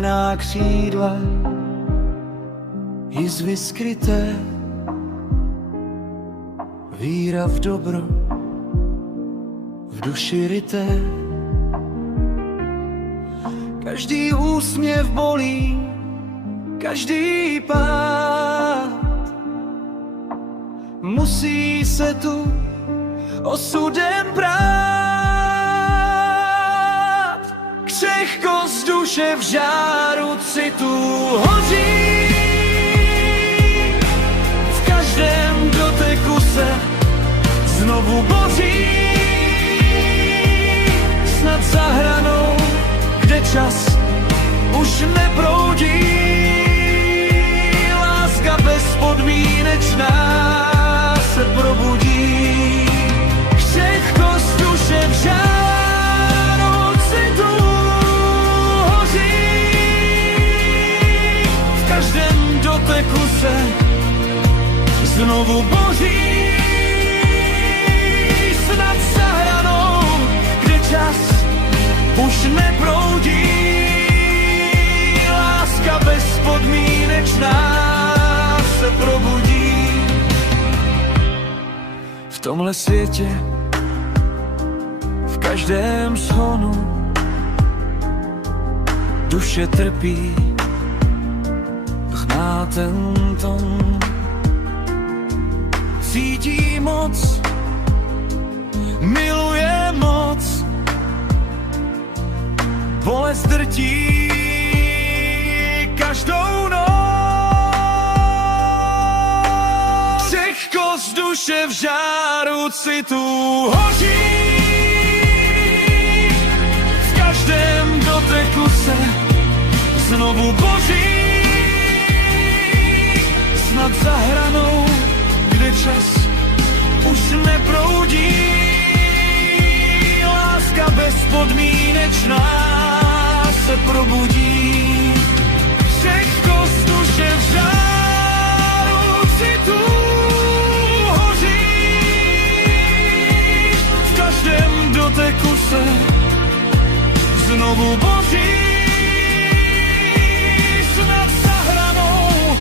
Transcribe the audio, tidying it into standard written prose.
zraněná křídla, jizvy skryté, víra v dobro, v duši ryté. Každý úsměv bolí, každý pád, musí se tu osudem prát. Křehkost duše v žáru citu hoří, v každém doteku se znovu boří. Snad za hranou, kde čas už neproudí, láska bezpodmínečná se probudí. Křehkost duše v žáru citu hoří, v každém doteku se znovu boří. Snad za hranou, kde čas už neproudí, láska bezpodmínečná se probudí. V tomhle světě, v každém shonu, duše trpí, chná ten ton. Cítí moc, miluje moc, bolest drtí každou noc. Křehkost duše v žáru citu hoří, v každém doteku se znovu boří. Snad za hranou, kde čas už neproudí, láska bezpodmínečná se probudí. Křehkost duše v žáru citu hoří, v každém doteku se znovu boří.